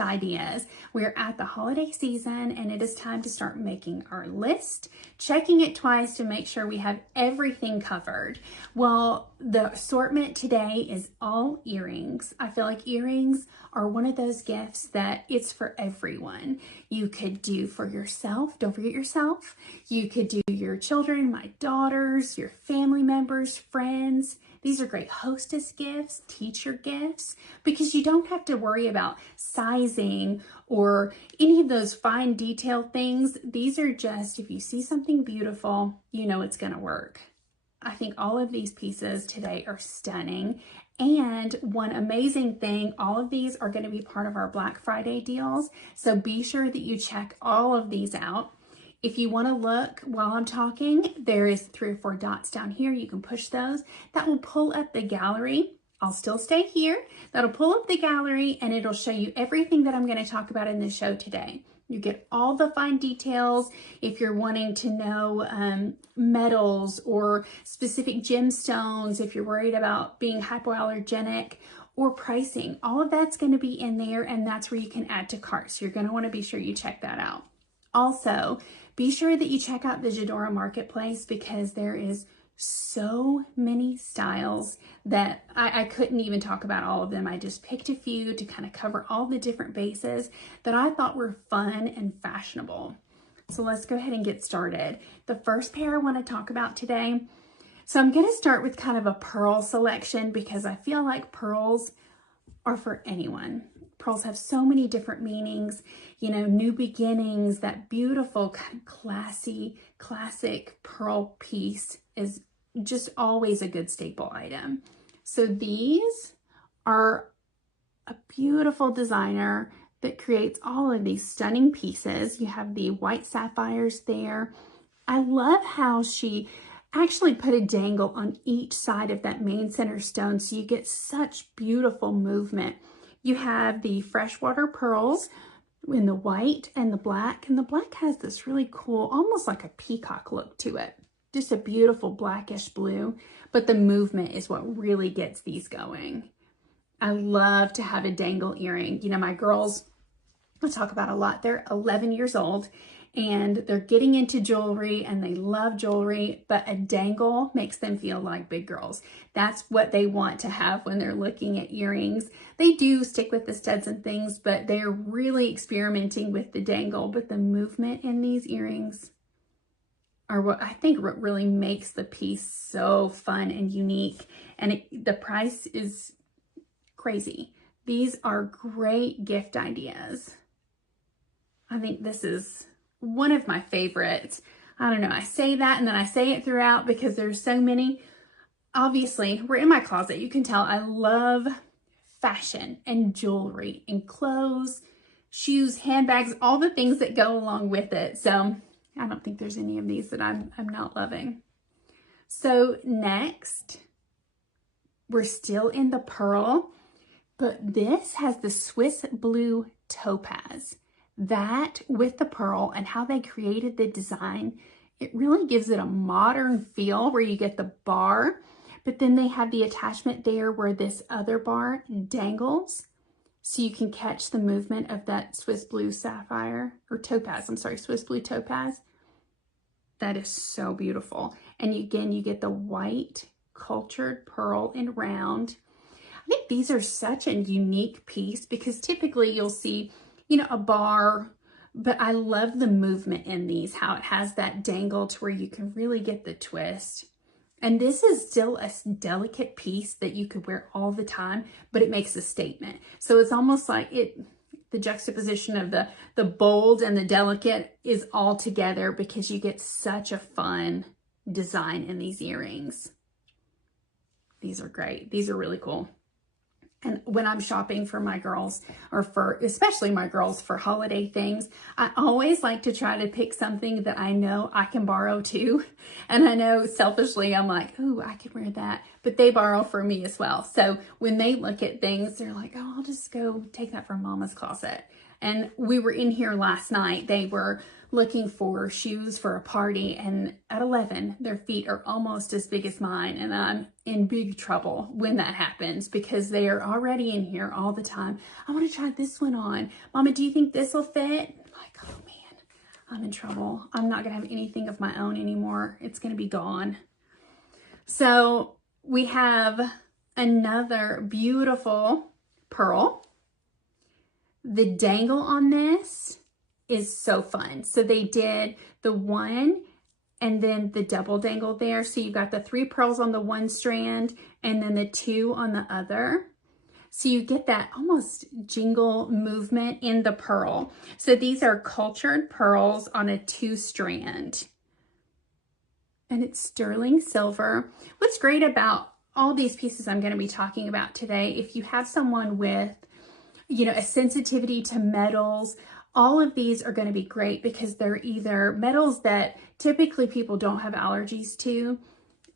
ideas. We're at the holiday season and it is time to start making our list, checking it twice to make sure we have everything covered. Well, the assortment today is all earrings. I feel like earrings are one of those gifts that it's for everyone. You could do for yourself, don't forget yourself. You could do your children, my daughters, your family members, friends. These are great hostess gifts, teacher gifts, because you don't have to worry about sizing or any of those fine detail things. These are just, if you see something beautiful, you know it's gonna work. I think all of these pieces today are stunning. And one amazing thing, all of these are gonna be part of our Black Friday deals. So be sure that you check all of these out. If you want to look while I'm talking, there is 3 or 4 dots down here. You can push those. That will pull up the gallery. I'll still stay here. That'll pull up the gallery and it'll show you everything that I'm going to talk about in this show today. You get all the fine details. If you're wanting to know metals or specific gemstones, if you're worried about being hypoallergenic, or pricing, all of that's going to be in there, and that's where you can add to cart. So you're going to want to be sure you check that out. Also, be sure that you check out the Jadora Marketplace because there is so many styles that I couldn't even talk about all of them. I just picked a few to kind of cover all the different bases that I thought were fun and fashionable. So let's go ahead and get started. The first pair I want to talk about today. So I'm going to start with kind of a pearl selection because I feel like pearls are for anyone. Pearls have so many different meanings, you know, new beginnings. That beautiful kind of classy, classic pearl piece is just always a good staple item. So these are a beautiful designer that creates all of these stunning pieces. You have the white sapphires there. I love how she actually put a dangle on each side of that main center stone so you get such beautiful movement. You have the freshwater pearls in the white and the black has this really cool, almost like a peacock look to it. Just a beautiful blackish blue, but the movement is what really gets these going. I love to have a dangle earring. You know, my girls, I talk about a lot, they're 11 years old and they're getting into jewelry and they love jewelry, but a dangle makes them feel like big girls. That's what they want to have when they're looking at earrings. They do stick with the studs and things, but they're really experimenting with the dangle. But the movement in these earrings are what I think what really makes the piece so fun and unique. And the price is crazy. These are great gift ideas. I think this is one of my favorites. I don't know, I say that and then I say it throughout because there's so many. Obviously, we're in my closet. You can tell I love fashion and jewelry and clothes, shoes, handbags, all the things that go along with it. So I don't think there's any of these that I'm not loving. So next, we're still in the pearl, but this has the Swiss blue topaz. That with the pearl and how they created the design, it really gives it a modern feel where you get the bar, but then they have the attachment there where this other bar dangles so you can catch the movement of that Swiss blue sapphire or topaz. I'm sorry, Swiss blue topaz. That is so beautiful. And again, you get the white cultured pearl in round. I think these are such a unique piece because typically you'll see, you know, a bar, but I love the movement in these, how it has that dangle to where you can really get the twist. And this is still a delicate piece that you could wear all the time, but it makes a statement. So it's almost like the juxtaposition of the bold and the delicate is all together because you get such a fun design in these earrings. These are great. These are really cool. And when I'm shopping for my girls, or for especially my girls for holiday things, I always like to try to pick something that I know I can borrow too. And I know selfishly, I'm like, ooh, I could wear that. But they borrow for me as well. So when they look at things, they're like, oh, I'll just go take that from Mama's closet. And we were in here last night. They were looking for shoes for a party, and at 11 their feet are almost as big as mine, and I'm in big trouble when that happens because they are already in here all the time. I want to try this one on. Mama, do you think this will fit? I'm like, oh man, I'm in trouble. I'm not gonna have anything of my own anymore. It's gonna be gone. So we have another beautiful pearl. The dangle on this is so fun. So they did the one and then the double dangle there. So you got the 3 pearls on the one strand and then the 2 on the other. So you get that almost jingle movement in the pearl. So these are cultured pearls on a 2 strand. And it's sterling silver. What's great about all these pieces I'm going to be talking about today, if you have someone with, you know, a sensitivity to metals, all of these are going to be great because they're either metals that typically people don't have allergies to,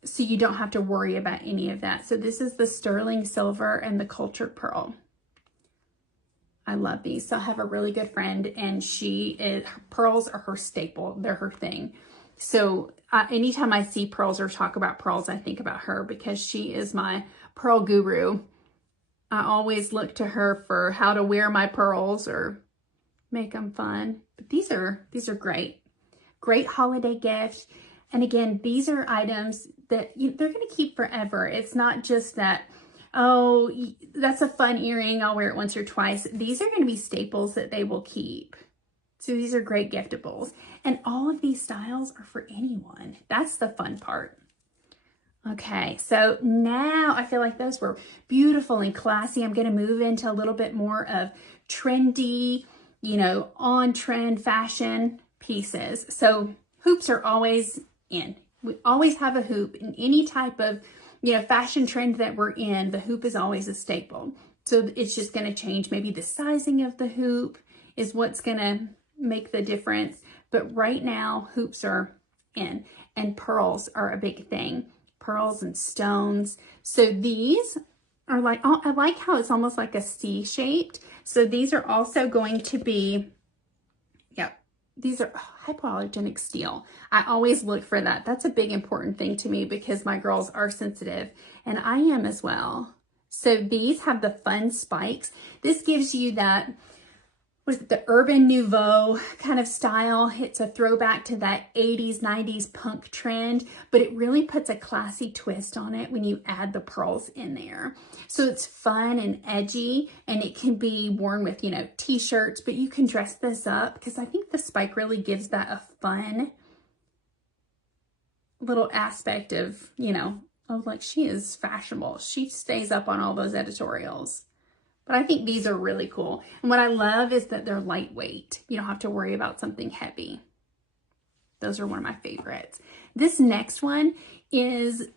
so you don't have to worry about any of that. So this is the sterling silver and the cultured pearl. I love these. So I have a really good friend, and pearls are her staple. They're her thing. So anytime I see pearls or talk about pearls, I think about her because she is my pearl guru. I always look to her for how to wear my pearls or make them fun. But these are great. Great holiday gift. And again, these are items that they're going to keep forever. It's not just that, oh, that's a fun earring, I'll wear it once or twice. These are going to be staples that they will keep. So these are great giftables. And all of these styles are for anyone. That's the fun part. Okay, so now I feel like those were beautiful and classy. I'm going to move into a little bit more of trendy, you know, on-trend fashion pieces. So hoops are always in. We always have a hoop in any type of, you know, fashion trend that we're in. The hoop is always a staple. So it's just going to change. Maybe the sizing of the hoop is what's going to make the difference. But right now, hoops are in, and pearls are a big thing. Pearls and stones. So these are like, oh, I like how it's almost like a C shaped. So these are also going to be, yeah, these are hypoallergenic steel. I always look for that. That's a big important thing to me because my girls are sensitive and I am as well. So these have the fun spikes. This gives you that, the Urban Nouveau kind of style. It's a throwback to that 80s, 90s punk trend, but it really puts a classy twist on it when you add the pearls in there. So it's fun and edgy, and it can be worn with, you know, t-shirts, but you can dress this up because I think the spike really gives that a fun little aspect of, you know, oh, like she is fashionable. She stays up on all those editorials. But I think these are really cool. And what I love is that they're lightweight. You don't have to worry about something heavy. Those are one of my favorites. This next one is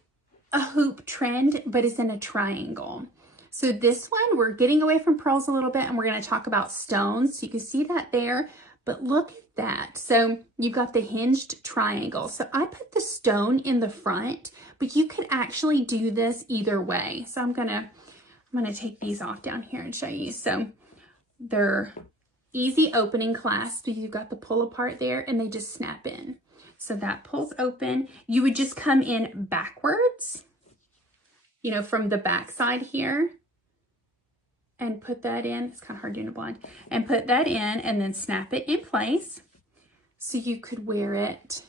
a hoop trend, but it's in a triangle. So this one, we're getting away from pearls a little bit, and we're going to talk about stones. So you can see that there, but look at that. So you've got the hinged triangle. So I put the stone in the front, but you could actually do this either way. So I'm going to take these off down here and show you. So they're easy opening clasps. You've got the pull apart there and they just snap in. So that pulls open. You would just come in backwards, you know, from the back side here and put that in. It's kind of hard doing a blind. And put that in and then snap it in place. So you could wear it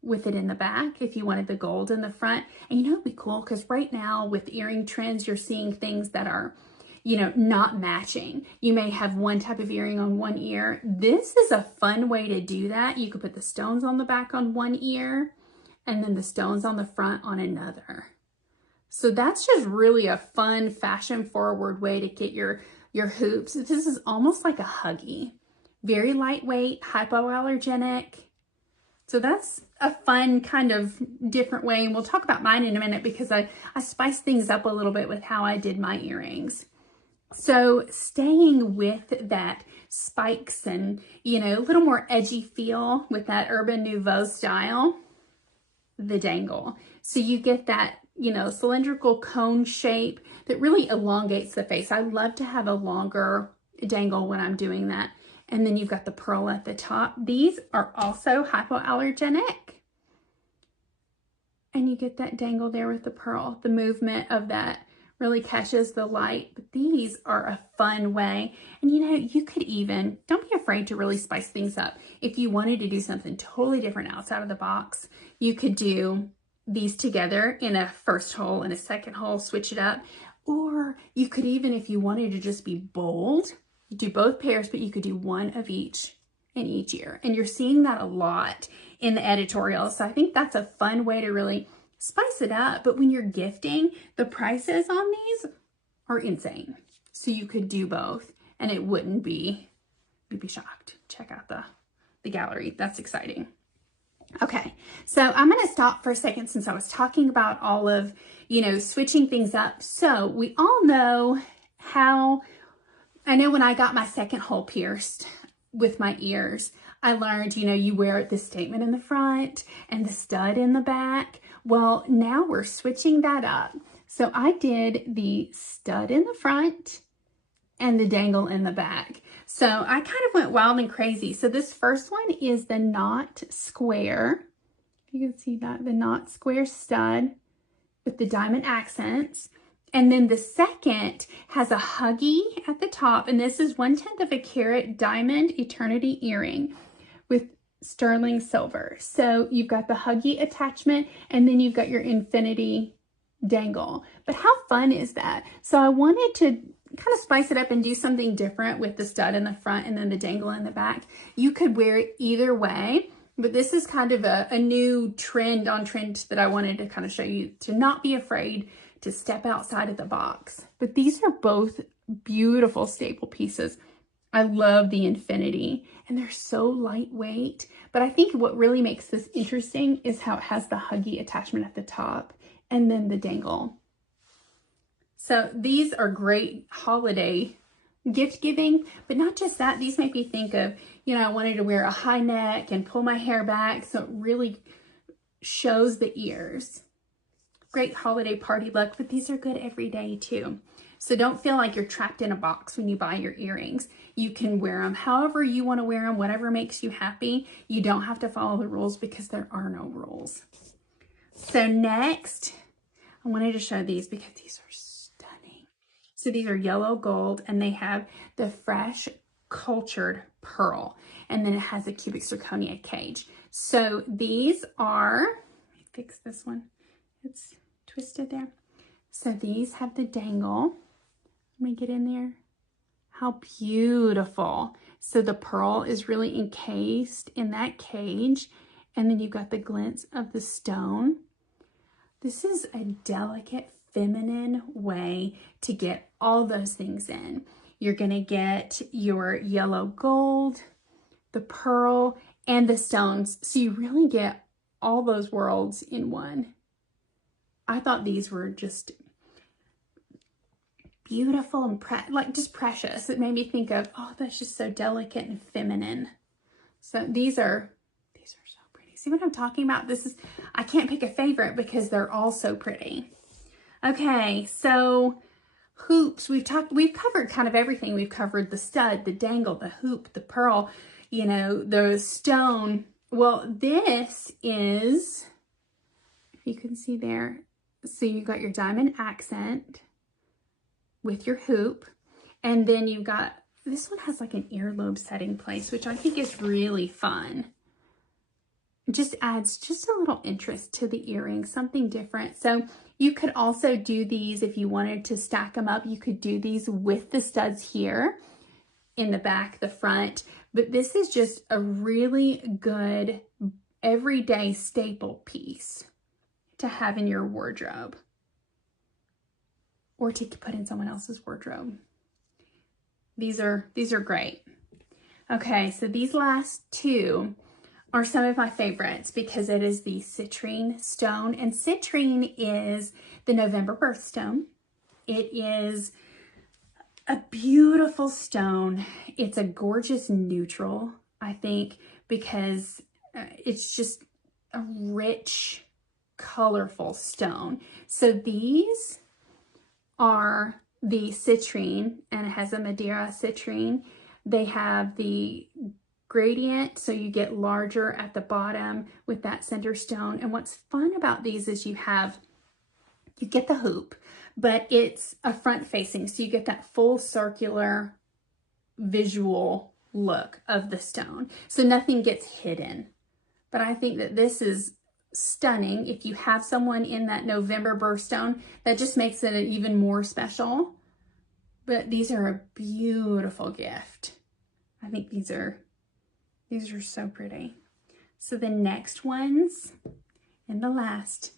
with it in the back if you wanted the gold in the front. And you know, it'd be cool because right now with earring trends, you're seeing things that are, you know, not matching. You may have one type of earring on one ear. This is a fun way to do that. You could put the stones on the back on one ear and then the stones on the front on another. So that's just really a fun fashion forward way to get your hoops. This is almost like a Huggy. Very lightweight, hypoallergenic. So that's a fun kind of different way. And we'll talk about mine in a minute because I spiced things up a little bit with how I did my earrings. So staying with that spikes and, you know, a little more edgy feel with that Urban Nouveau style, the dangle. So you get that, you know, cylindrical cone shape that really elongates the face. I love to have a longer dangle when I'm doing that. and then you've got the pearl at the top. These are also hypoallergenic. And you get that dangle there with the pearl. The movement of that really catches the light. But these are a fun way. And you know, you could even, don't be afraid to really spice things up. If you wanted to do something totally different outside of the box, you could do these together in a first hole and a second hole, switch it up. Or you could even, if you wanted to just be bold, do both pairs, but you could do one of each in each ear. And you're seeing that a lot in the editorial. So I think that's a fun way to really spice it up. But when you're gifting, the prices on these are insane. So you could do both and it wouldn't be, you'd be shocked. Check out the gallery. That's exciting. Okay, so I'm going to stop for a second since I was talking about all of, you know, switching things up. So we all know how, I know when I got my second hole pierced with my ears, I learned, you know, you wear the statement in the front and the stud in the back. Well, now we're switching that up. So I did the stud in the front and the dangle in the back. So I kind of went wild and crazy. So this first one is the knot square. You can see that, the knot square stud with the diamond accents. And then the second has a huggy at the top. And this is 1/10 of a carat diamond eternity earring with sterling silver. So you've got the huggy attachment and then you've got your infinity dangle. But how fun is that? So I wanted to kind of spice it up and do something different with the stud in the front and then the dangle in the back. You could wear it either way, but this is kind of a new trend that I wanted to kind of show you, to not be afraid to step outside of the box. But these are both beautiful staple pieces. I love the infinity and they're so lightweight. But I think what really makes this interesting is how it has the huggy attachment at the top and then the dangle. So these are great holiday gift giving, but not just that. These make me think of, you know, I wanted to wear a high neck and pull my hair back so it really shows the ears. Great holiday party look, but these are good every day too. So don't feel like you're trapped in a box when you buy your earrings. You can wear them however you want to wear them, whatever makes you happy. You don't have to follow the rules because there are no rules. So next, I wanted to show these because these are stunning. So these are yellow gold and they have the fresh cultured pearl. And then it has a cubic zirconia cage. So these are, let me fix this one. It's twisted there. So these have the dangle. Let me get in there. How beautiful. So the pearl is really encased in that cage. And then you've got the glints of the stone. This is a delicate, feminine way to get all those things in. You're going to get your yellow gold, the pearl, and the stones. So you really get all those worlds in one. I thought these were just beautiful and like just precious. It made me think of, oh, that's just so delicate and feminine. So these are so pretty. See what I'm talking about? This is, I can't pick a favorite because they're all so pretty. Okay, so hoops. We've covered kind of everything. We've covered the stud, the dangle, the hoop, the pearl, you know, the stone. Well, this is, if you can see there, so you've got your diamond accent with your hoop, and then you've got, this one has like an earlobe setting place, which I think is really fun. It just adds just a little interest to the earring, something different. So you could also do these if you wanted to stack them up. You could do these with the studs here in the back, the front, but this is just a really good everyday staple piece to have in your wardrobe or to put in someone else's wardrobe. These are great. Okay, so these last two are some of my favorites because it is the citrine stone, and citrine is the November birthstone. It is a beautiful stone. It's a gorgeous neutral, I think, because it's just a rich, colorful stone. So these are the citrine, and it has a Madeira citrine. They have the gradient, so you get larger at the bottom with that center stone. And what's fun about these is you get the hoop, but it's a front facing, so you get that full circular visual look of the stone, so nothing gets hidden. But I think that this is stunning. If you have someone in that November birthstone, that just makes it even more special. But these are a beautiful gift. I think these are so pretty. So the next ones and the last,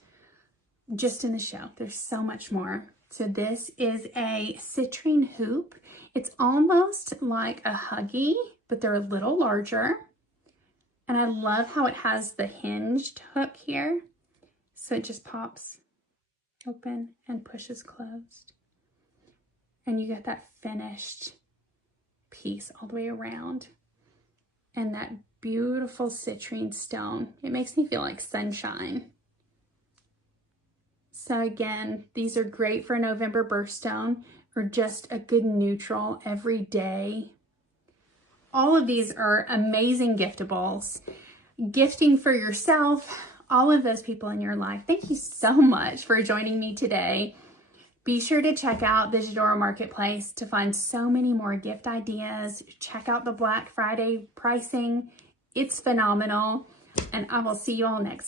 just in the show, there's so much more. So this is a citrine hoop. It's almost like a Huggy, but they're a little larger. And I love how it has the hinged hook here. So it just pops open and pushes closed. And you get that finished piece all the way around. And that beautiful citrine stone. It makes me feel like sunshine. So again, these are great for a November birthstone or just a good neutral every day. All of these are amazing giftables. Gifting for yourself, all of those people in your life. Thank you so much for joining me today. Be sure to check out the Jadora Marketplace to find so many more gift ideas. Check out the Black Friday pricing. It's phenomenal. And I will see you all next time.